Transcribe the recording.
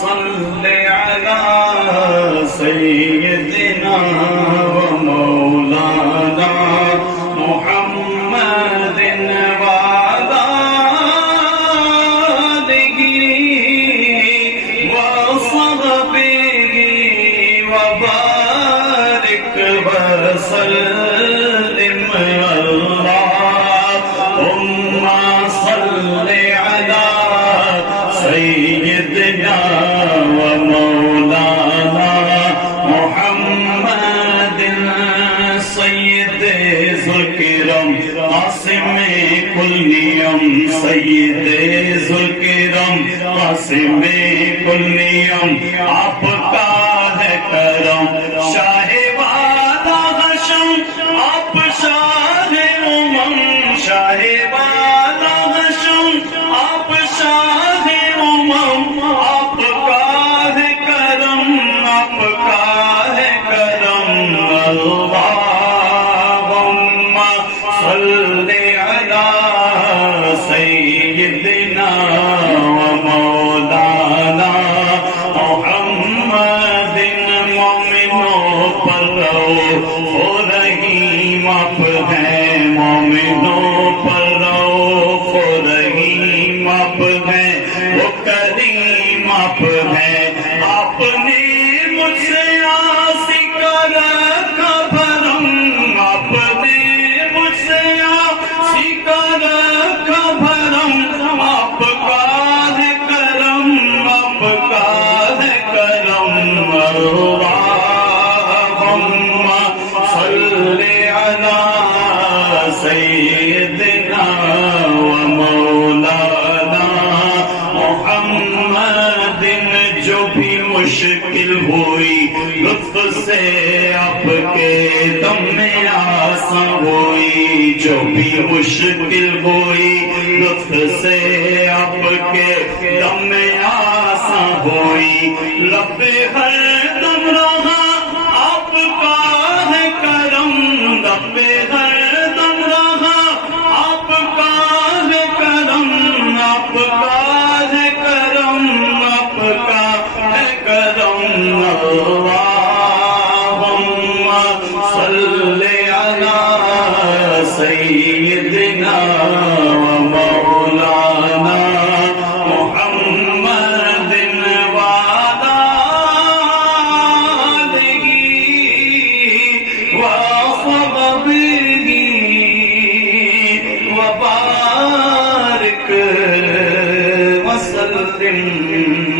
صل على سيدنا ومولانا محمد وعلى آله وصحبه وبارك وسلم اللهم صل على سيدنا ومولانا محمد سيد ذکرم قاسم کلیم سید ذکرم قاسم کلیم آپ کا ہے کرم شاہ والا حشم آپ شاہ امم شاہ والا حشم آپ شاہ امم آپ کا ہے کرم آپ کا ہے کرم اللہم صل علی سیدنا ومولانا محمد مومنوں پر رؤوف رحیم آپ ہیں مومنوں پر رؤوف رحیم آپ ہیں وہ کریم آپ ہیں آپ نے مجھ سے آسی کا رکھا بھرم آپ نے مجھ سے آسی کا رکھا بھرم آپ کا ہے کرم آپ کا ہے کرم اللہم صل علی سیدنا ومولانا محمد جو بھی مشکل ہوئی لطف سے آپ کے دم میں آسان ہوئی جو بھی مشکل ہوئی لطف سے آپ کے دم میں آسان ہوئی لب ہر دم رہا آپ کا ہے کرم لب ہر دم رہا آپ کا ہے کرم آپ کا ہے کرم آپ کا ہے کرم اللہم صل علی سیدنا ومولانا محمد وعلى آله وصحبه وبارك وسلم